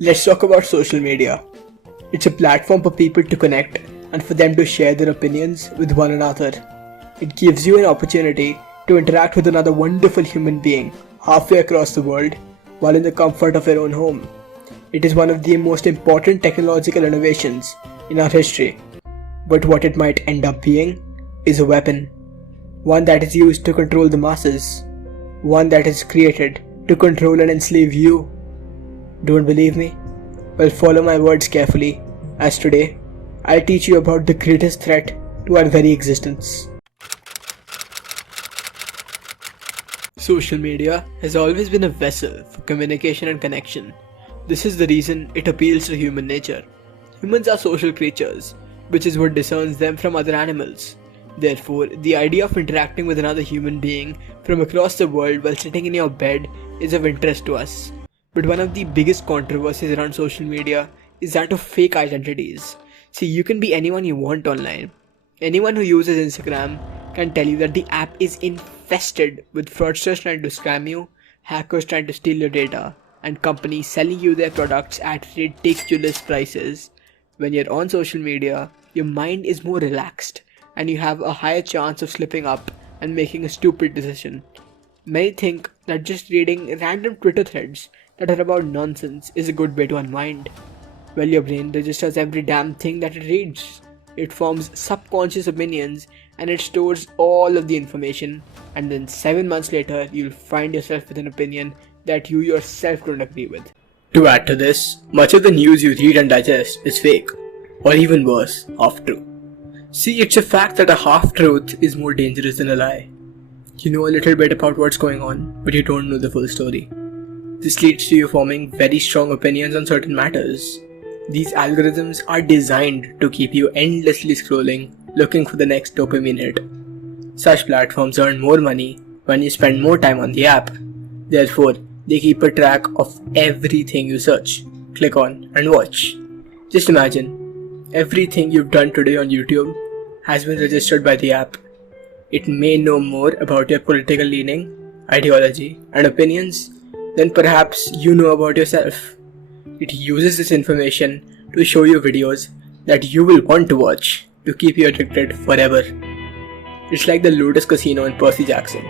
Let's talk about social media. It's a platform for people to connect and for them to share their opinions with one another. It gives you an opportunity to interact with another wonderful human being halfway across the world while in the comfort of your own home. It is one of the most important technological innovations in our history. But what it might end up being is a weapon. One that is used to control the masses. One that is created to control and enslave you. Don't believe me? Well, follow my words carefully, as today I'll teach you about the greatest threat to our very existence. Social media has always been a vessel for communication and connection. This is the reason it appeals to human nature. Humans are social creatures, which is what discerns them from other animals. Therefore, the idea of interacting with another human being from across the world while sitting in your bed is of interest to us. But one of the biggest controversies around social media is that of fake identities. See, you can be anyone you want online. Anyone who uses Instagram can tell you that the app is infested with fraudsters trying to scam you, hackers trying to steal your data, and companies selling you their products at ridiculous prices. When you're on social media, your mind is more relaxed and you have a higher chance of slipping up and making a stupid decision. Many think that just reading random Twitter threads that are about nonsense is a good way to unwind. Well, your brain registers every damn thing that it reads. It forms subconscious opinions and it stores all of the information, and then 7 months later you'll find yourself with an opinion that you yourself don't agree with. To add to this, much of the news you read and digest is fake, or even worse, half-true. See, it's a fact that a half-truth is more dangerous than a lie. You know a little bit about what's going on, but you don't know the full story. This leads to you forming very strong opinions on certain matters. These algorithms are designed to keep you endlessly scrolling, looking for the next dopamine hit. Such platforms earn more money when you spend more time on the app. Therefore, they keep a track of everything you search, click on, and watch. Just imagine, everything you've done today on YouTube has been registered by the app. It may know more about your political leaning, ideology, and opinions than perhaps you know about yourself. It uses this information to show you videos that you will want to watch to keep you addicted forever. It's like the Lotus Casino in Percy Jackson.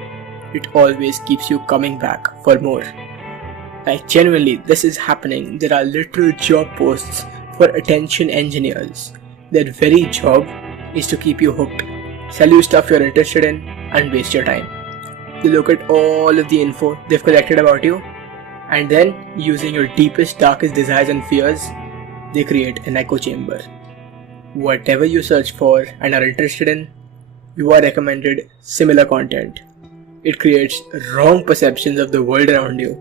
It always keeps you coming back for more. Like genuinely, this is happening. There are literal job posts for attention engineers. Their very job is to keep you hooked, sell you stuff you're interested in, and waste your time. They look at all of the info they've collected about you, and then, using your deepest, darkest desires and fears, they create an echo chamber. Whatever you search for and are interested in, you are recommended similar content. It creates wrong perceptions of the world around you.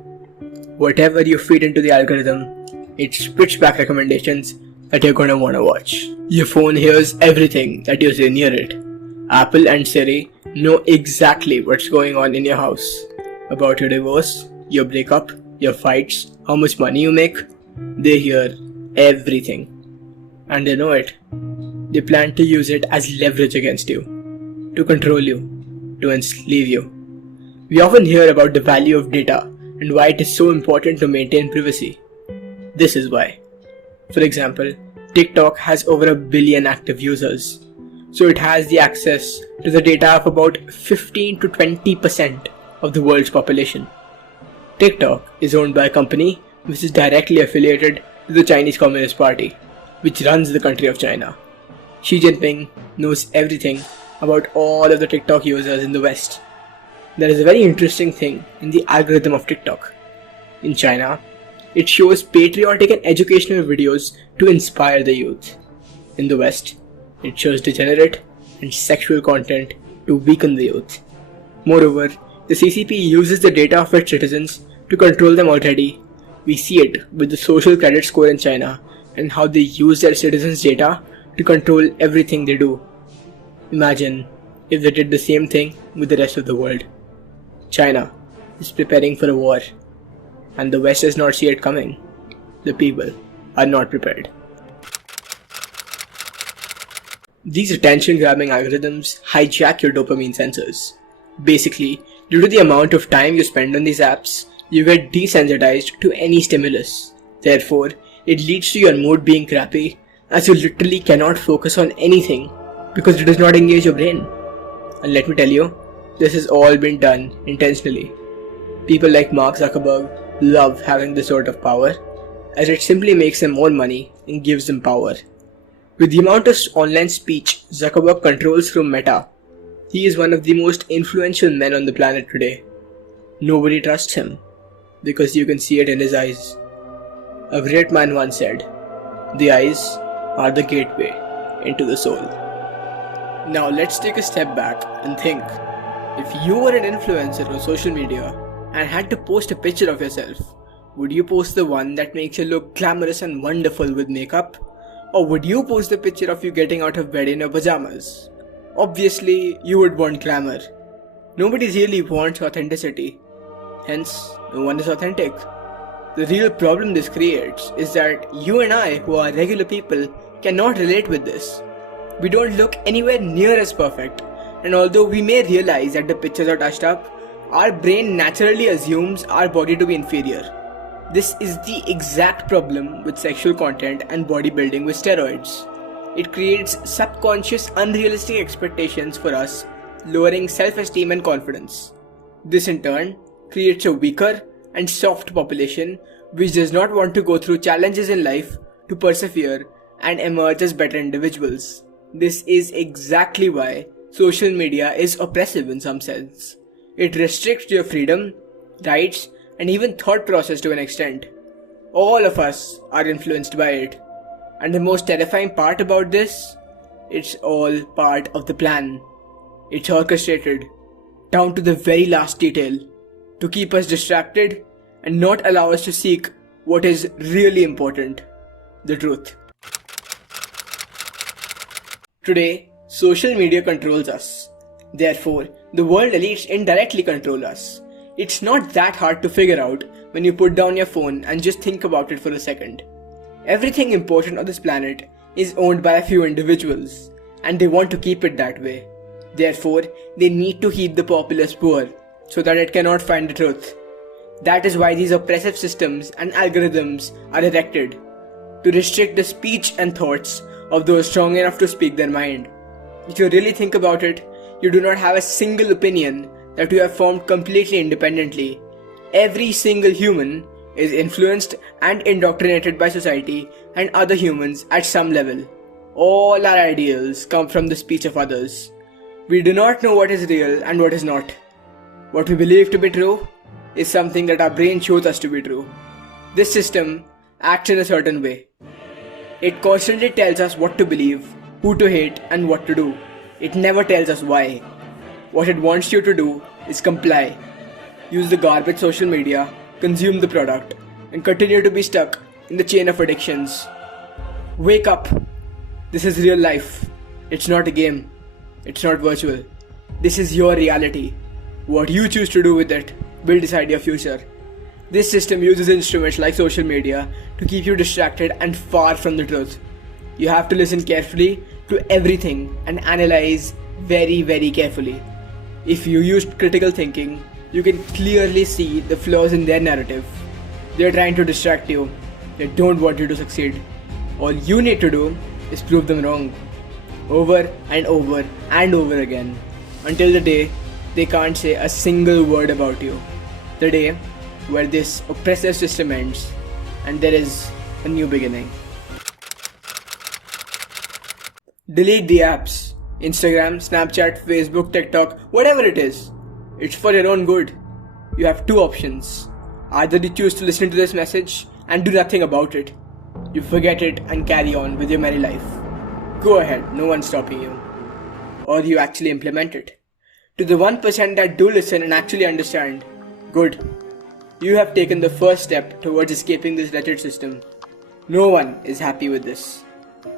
Whatever you feed into the algorithm, it spits back recommendations that you're gonna wanna watch. Your phone hears everything that you say near it. Apple and Siri know exactly what's going on in your house. About your divorce, your breakup, your fights, how much money you make. They hear everything. And they know it. They plan to use it as leverage against you, to control you, to enslave you. We often hear about the value of data and why it is so important to maintain privacy. This is why. For example, TikTok has over 1 billion active users. So it has the access to the data of about 15 to 20% of the world's population. TikTok is owned by a company which is directly affiliated to the Chinese Communist Party, which runs the country of China. Xi Jinping knows everything about all of the TikTok users in the West. There is a very interesting thing in the algorithm of TikTok. In China, it shows patriotic and educational videos to inspire the youth. In the West, it shows degenerate and sexual content to weaken the youth. Moreover, the CCP uses the data of its citizens to control them already. We see it with the social credit score in China and how they use their citizens' data to control everything they do. Imagine if they did the same thing with the rest of the world. China is preparing for a war, and the West does not see it coming. The people are not prepared. These attention-grabbing algorithms hijack your dopamine sensors. Basically, due to the amount of time you spend on these apps, you get desensitized to any stimulus. Therefore, it leads to your mood being crappy, as you literally cannot focus on anything because it does not engage your brain. And let me tell you, this has all been done intentionally. People like Mark Zuckerberg love having this sort of power, as it simply makes them more money and gives them power. With the amount of online speech Zuckerberg controls through Meta, he is one of the most influential men on the planet today. Nobody trusts him, because you can see it in his eyes. A great man once said, "The eyes are the gateway into the soul." Now let's take a step back and think. If you were an influencer on social media and had to post a picture of yourself, would you post the one that makes you look glamorous and wonderful with makeup? Or would you post the picture of you getting out of bed in your pajamas? Obviously, you would want glamour. Nobody really wants authenticity. Hence, no one is authentic. The real problem this creates is that you and I, who are regular people, cannot relate with this. We don't look anywhere near as perfect, and although we may realize that the pictures are touched up, our brain naturally assumes our body to be inferior. This is the exact problem with sexual content and bodybuilding with steroids. It creates subconscious, unrealistic expectations for us, lowering self-esteem and confidence. This in turn creates a weaker and soft population which does not want to go through challenges in life to persevere and emerge as better individuals. This is exactly why social media is oppressive in some sense. It restricts your freedom, rights, and even thought process to an extent. All of us are influenced by it. And the most terrifying part about this, it's all part of the plan. It's orchestrated, down to the very last detail, to keep us distracted and not allow us to seek what is really important, the truth. Today, social media controls us. Therefore, the world elites indirectly control us. It's not that hard to figure out when you put down your phone and just think about it for a second. Everything important on this planet is owned by a few individuals, and they want to keep it that way. Therefore, they need to keep the populace poor so that it cannot find the truth. That is why these oppressive systems and algorithms are erected, to restrict the speech and thoughts of those strong enough to speak their mind. If you really think about it, you do not have a single opinion that you have formed completely independently. Every single human is influenced and indoctrinated by society and other humans at some level. All our ideals come from the speech of others. We do not know what is real and what is not. What we believe to be true is something that our brain shows us to be true. This system acts in a certain way. It constantly tells us what to believe, who to hate, and what to do. It never tells us why. What it wants you to do is comply. Use the garbage social media, consume the product, and continue to be stuck in the chain of addictions. Wake up! This is real life. It's not a game. It's not virtual. This is your reality. What you choose to do with it will decide your future. This system uses instruments like social media to keep you distracted and far from the truth. You have to listen carefully to everything and analyze very, very carefully. If you use critical thinking, you can clearly see the flaws in their narrative. They're trying to distract you. They don't want you to succeed. All you need to do is prove them wrong. Over and over and over again. Until the day they can't say a single word about you. The day where this oppressive system ends and there is a new beginning. Delete the apps. Instagram, Snapchat, Facebook, TikTok, whatever it is. It's for your own good. You have two options. Either you choose to listen to this message and do nothing about it. You forget it and carry on with your merry life. Go ahead, no one's stopping you. Or you actually implement it. To the 1% that do listen and actually understand, good. You have taken the first step towards escaping this wretched system. No one is happy with this.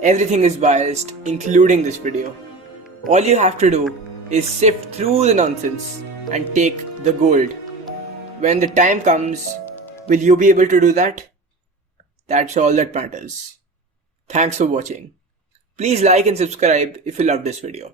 Everything is biased, including this video. All you have to do is sift through the nonsense and take the gold. When the time comes, will you be able to do that? That's all that matters. Thanks for watching. Please like and subscribe if you loved this video.